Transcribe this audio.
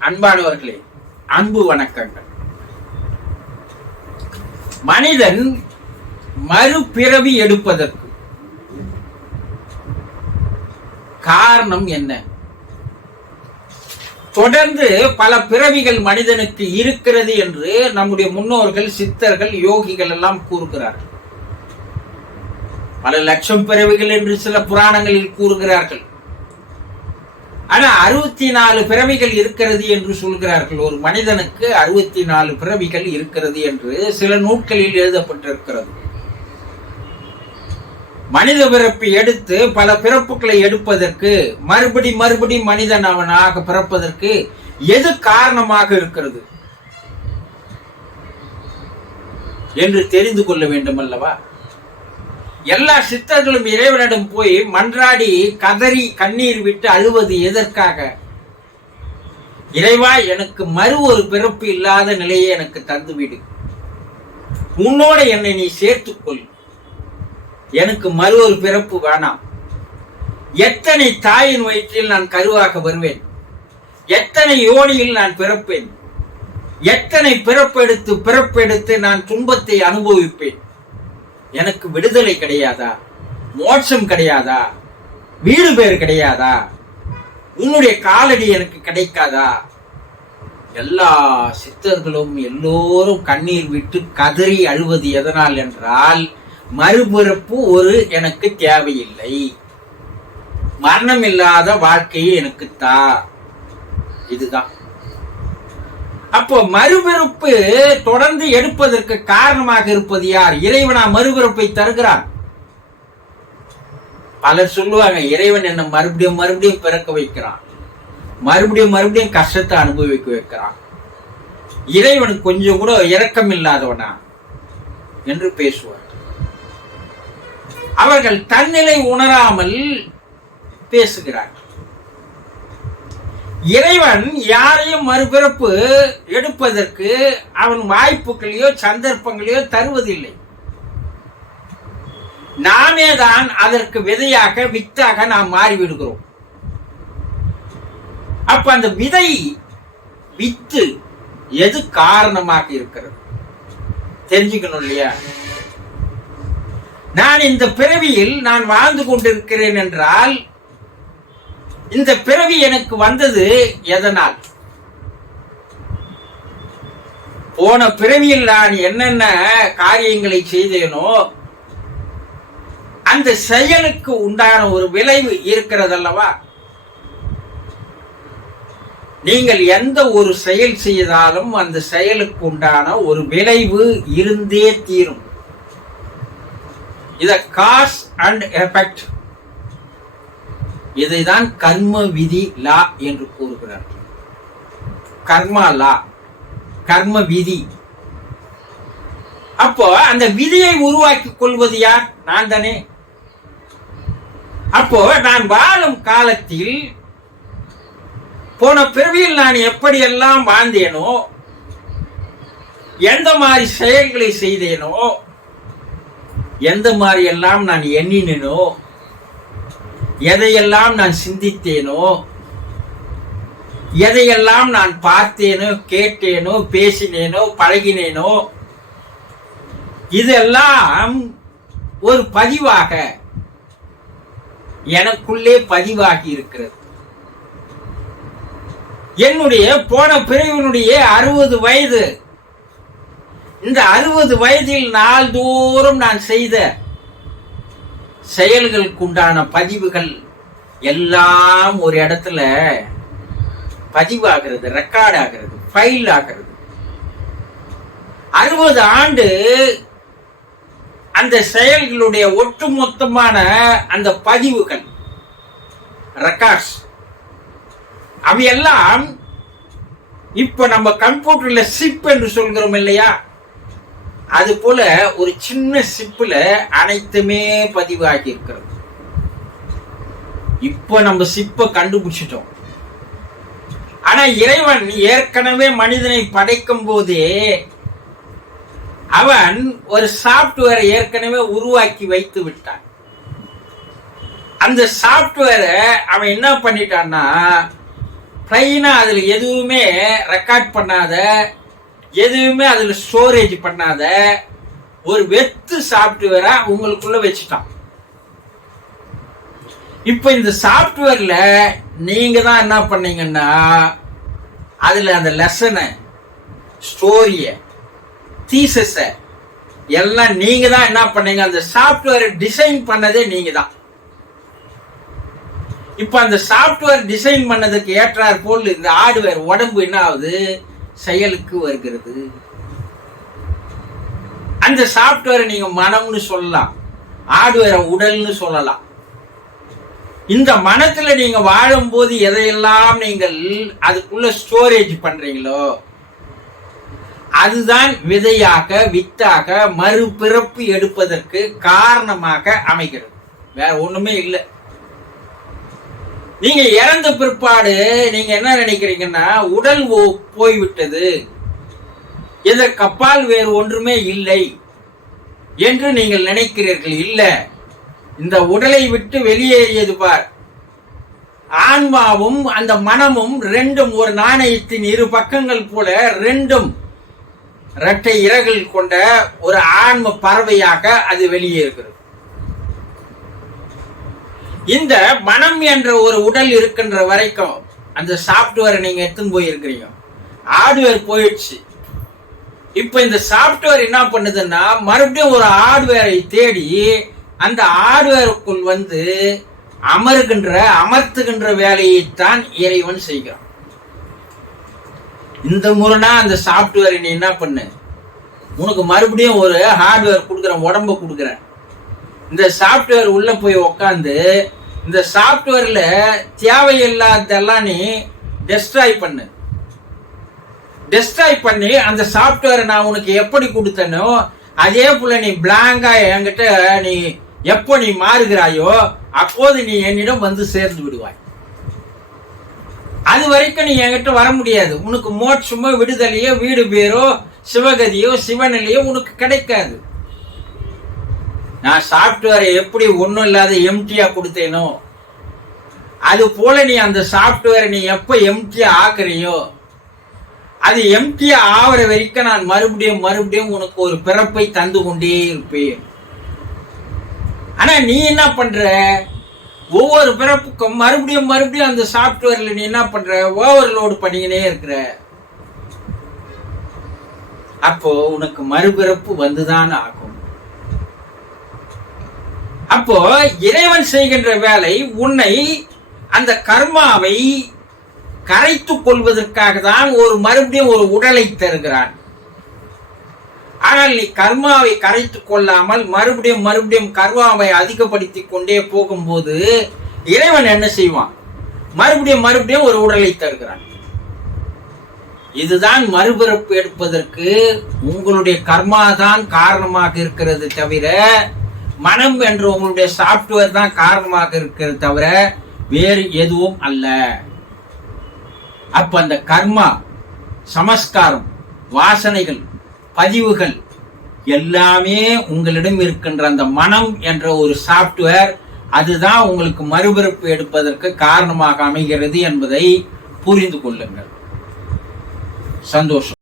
அன்பானவர்களே, அன்பு வணக்கங்கள். மனிதன் மறுபிறவி எடுப்பதற்கு காரணம் என்ன? தொடர்ந்து பல பிறவிகள் மனிதனுக்கு இருக்கிறது என்று நம்முடைய முன்னோர்கள், சித்தர்கள், யோகிகள் எல்லாம் கூறுகிறார்கள். பல லட்சம் பிறவிகள் என்று சில புராணங்களில் கூறுகிறார்கள். ஆனா 64 பிறவிகள் இருக்கிறது என்று சொல்கிறார்கள். ஒரு மனிதனுக்கு 64 பிறவிகள் இருக்கிறது என்று சில நூல்களில் எழுதப்பட்டிருக்கிறது. மனித பிறப்பு எடுத்து பல பிறப்புகளை எடுப்பதற்கு, மறுபடி மனிதன் அவனாக பிறப்பதற்கு எது காரணமாக இருக்கிறது என்று தெரிந்து கொள்ள வேண்டும் அல்லவா? எல்லா சித்தர்களும் இறைவனிடம் போய் மன்றாடி கதறி கண்ணீர் விட்டு அழுவது எதற்காக? இறைவா, எனக்கு மறு ஒரு பிறப்பு இல்லாத நிலையை எனக்கு தந்துவிடு, உன்னோட என்னை நீ சேர்த்துக்கொள், எனக்கு மறு ஒரு பிறப்பு வேணாம். எத்தனை தாயின் வயிற்றில் நான் கருவாக வருவேன், எத்தனை யோனியில் நான் பிறப்பேன், எத்தனை பிறப்பெடுத்து நான் துன்பத்தை அனுபவிப்பேன். எனக்கு விடுதலை கிடையாதா? மோட்சம் கிடையாதா? வீடு பேர் கிடையாதா? உன்னுடைய காலடி எனக்கு கிடைக்காதா? எல்லா சித்தர்களும் எல்லோரும் கண்ணீர் விட்டு கதறி அழுவது எதனால் என்றால், மறுபிறப்பு எனக்கு தேவையில்லை, மரணம் இல்லாத வாழ்க்கையை எனக்கு தா. இதுதான். அப்போ மறுபிறப்பு தொடர்ந்து எடுப்பதற்கு காரணமாக இருப்பது யார்? இறைவனா மறுபிறப்பை தருகிறான். பலர் சொல்லுவாங்க, இறைவன் என்ன மறுபடியும் பிறக்க வைக்கிறான், மறுபடியும் கஷ்டத்தை அனுபவிக்க வைக்கிறான், இறைவன் கொஞ்சம் கூட இரக்கம் இல்லாதவனா என்று பேசுவார். அவர்கள் தன்னிலை உணராமல் பேசுகிறார்கள். இறைவன் யாரையும் மறுபிறப்பு எடுப்பதற்கு அவன் வாய்ப்புகளையோ சந்தர்ப்பங்களையோ தருவதில்லை. நாமே தான் அதற்கு விதையாக, வித்தாக நாம் மாறிவிடுகிறோம். அப்ப அந்த விதை, வித்து எது காரணமாக இருக்கிறது தெரிஞ்சுக்கணும் இல்லையா? நான் இந்த பிறவியில் நான் வாழ்ந்து கொண்டிருக்கிறேன் என்றால், இந்த பிறவி எனக்கு வந்தது எதனால்? போன பிறவியில் நான் என்னென்ன காரியங்களை செய்தேனோ அந்த செயலுக்கு உண்டான ஒரு விளைவு இருக்கிறதல்லவா? நீங்கள் எந்த ஒரு செயல் செய்தாலும் அந்த செயலுக்கு உண்டான ஒரு விளைவு இருந்தே தீரும். இத காஸ் அண்ட் எஃபெக்ட், இதைதான் கர்ம விதி லா என்று கூறுகிறார்கள். கர்மா லா, கர்ம விதி. அப்போ அந்த விதியை உருவாக்கி கொள்வது யார்? நான் தானே. அப்போ நான் வாழும் காலத்தில் போன பிறவியில் நான் எப்படியெல்லாம் வாழ்ந்தேனோ, எந்த மாதிரி செயல்களை செய்தேனோ, எந்த மாதிரி எல்லாம் நான் எண்ணினேனோ, எதையெல்லாம் நான் சிந்தித்தேனோ, எதையெல்லாம் நான் பார்த்தேனோ, கேட்டேனோ, பேசினேனோ, பழகினேனோ, இதெல்லாம் ஒரு பதிவாக எனக்குள்ளே பதிவாகி இருக்கிறது. என்னுடைய போன பிறவினுடைய 60 வயது, இந்த 60 வயதில் நாள்தோறும் நான் செய்த செயல்களுக்கு உண்டான பதிவுகள் எல்லாம் ஒரு இடத்துல பதிவாகிறது, ரெக்கார்ட் ஆகிறது, ஃபைல் ஆகிறது. 60 ஆண்டு அந்த செயல்களுடைய ஒட்டுமொத்தமான அந்த பதிவுகள், ரெக்கார்ட்ஸ், அவையெல்லாம் இப்ப நம்ம கம்ப்யூட்டர்ல சிப் என்று சொல்கிறோம் இல்லையா? அது போல ஒரு சின்ன சிப்புல அனைத்துமே பதிவாகி இருக்கிறது. இப்ப நம்ம சிப்பை கண்டுபிடிச்சிட்டோம். ஆனா இறைவன் ஏற்கனவே மனிதனை படைக்கும் போதே அவன் ஒரு சாப்ட்வேரை ஏற்கனவே உருவாக்கி வைத்து விட்டான். அந்த சாப்ட்வேரை அவன் என்ன பண்ணிட்டான்னா, பிளைனா அதுல எதுவுமே ரெக்கார்ட் பண்ணாத, எதுவுமே அதுல ஸ்டோரேஜ் பண்ணாத ஒரு வெத்து சாப்ட்வேரை உங்களுக்குள்ள வச்சுட்டான். இப்ப இந்த சாப்ட்வேர்ல நீங்க தான் என்ன பண்ணீங்கன்னா அதுல அந்த லெசனை, ஸ்டோரிய, தீசஸ எல்லாம் நீங்க தான் என்ன பண்ணீங்க. அந்த சாப்ட்வேரை டிசைன் பண்ணதே நீங்க தான். இப்ப அந்த சாப்ட்வேர் டிசைன் பண்ணதுக்கு ஏற்றார் போல் இந்த ஹார்ட்வேர் உடம்பு என்ன ஆகுது, செயலுக்கு வருகிறது. அந்த சாப்ட்வேரை நீங்க மனம்னு சொல்லலாம், ஹார்ட்வேரை உடல்னு சொல்லலாம். இந்த மனத்துல நீங்க வாழும் போது எதையெல்லாம் நீங்கள் அதுக்குள்ள ஸ்டோரேஜ் பண்றீங்களோ அதுதான் விதையாக, வித்தாக, மறுபிறப்பு எடுப்பதற்கு காரணமாக அமைகிறது. வேற ஒண்ணுமே இல்லை. நீங்க இறந்த பிற்பாடு நீங்க என்ன நினைக்கிறீங்கன்னா உடல் போய்விட்டது, இதற்கப்பால் வேறு ஒன்றுமே இல்லை என்று நீங்கள் நினைக்கிறீர்கள். இல்ல, இந்த உடலை விட்டு வெளியேறியது பார், ஆன்மாவும் அந்த மனமும் ரெண்டும் ஒரு நாணயத்தின் இரு பக்கங்கள் போல, ரெண்டும் இரட்டை இறகுகள் கொண்ட ஒரு ஆன்ம பறவையாக அது வெளியேறுகிறது. இந்த மனம் என்ற ஒரு உடல் இருக்கின்ற வரைக்கும் அந்த சாப்ட்வேரை நீங்க எடுத்துன்னு போயிருக்கிறீங்க. ஹார்ட்வேர் போயிடுச்சு. இப்ப இந்த சாப்ட்வேர் என்ன பண்ணுதுன்னா மறுபடியும் ஒரு ஹார்ட்வேரை தேடி அந்த ஹார்ட்வேருக்குள் வந்து அமர்த்துகின்ற வேலையைத்தான் இறைவன் செய்கிறான். இந்த முறைனா அந்த சாப்ட்வேரை நீ என்ன பண்ணு, உனக்கு மறுபடியும் ஒரு ஹார்ட்வேர் கொடுக்குறேன், உடம்ப கொடுக்குறேன். இந்த சாப்ட்வேர் உள்ள போய் உக்காந்து இந்த சாப்ட்வேர்ல தேவையில்லாதெல்லாம் நீ டெஸ்ட்ராய் பண்ணி அந்த சாப்ட்வேரை நான் உனக்கு எப்படி கொடுத்தனோ அதே போல நீ பிளாங்கா என்கிட்ட நீ எப்போ நீ மாறுகிறாயோ அப்போது நீ என்னிடம் வந்து சேர்ந்து விடுவாய். அது வரைக்கும் நீ என்கிட்ட வர முடியாது. உனக்கு மோட்சமோ, விடுதலையோ, வீடு பேரோ, சிவகதியோ, சிவநிலையோ உனக்கு கிடைக்காது. நான் சாப்ட்வேரை எப்படி ஒன்றும் இல்லாத எம்டியா கொடுத்தேனோ அது போல நீ அந்த சாப்ட்வேரை நீ எப்ப எம்டியா ஆக்குறியோ அது எம்டியா ஆகிற வரைக்கும் நான் மறுபடியும் உனக்கு ஒரு பிறப்பை தந்து கொண்டே இருப்பேன். ஆனா நீ என்ன பண்ற, ஒவ்வொரு பிறப்புக்கும் மறுபடியும் அந்த சாப்ட்வேர்ல நீ என்ன பண்ற, ஓவர்லோடு பண்ணிக்கினே இருக்கிற. அப்போ உனக்கு மறுபிறப்பு வந்துதான் ஆகும். அப்போ இறைவன் செய்கின்ற வேலை உன்னை அந்த கர்மாவை கரைத்துக் கொள்வதற்காக தான் மறுபடியும் ஒரு உடலை தருகிறான். ஆனால் நீ கர்மாவை கரைத்துக் கொள்ளாமல் மறுபடியும் கர்மாவை அதிகப்படுத்தி கொண்டே போகும்போது இறைவன் என்ன செய்வான், மறுபடியும் ஒரு உடலை தருகிறான். இதுதான் மறுபிறப்பு எடுப்பதற்கு உங்களுடைய கர்மா தான் காரணமாக இருக்கிறது தவிர, மனம் என்ற உங்களுடைய சாப்ட்வேர் தான் காரணமாக இருக்கிறது தவிர வேறு எதுவும் அல்ல. அப்ப அந்த கர்மா, சமஸ்காரம், வாசனைகள், பதிவுகள் எல்லாமே உங்களிடம் இருக்கின்ற அந்த மனம் என்ற ஒரு சாப்ட்வேர், அதுதான் உங்களுக்கு மறுபிறப்பு எடுப்பதற்கு காரணமாக அமைகிறது என்பதை புரிந்து கொள்ளுங்கள். சந்தோஷம்.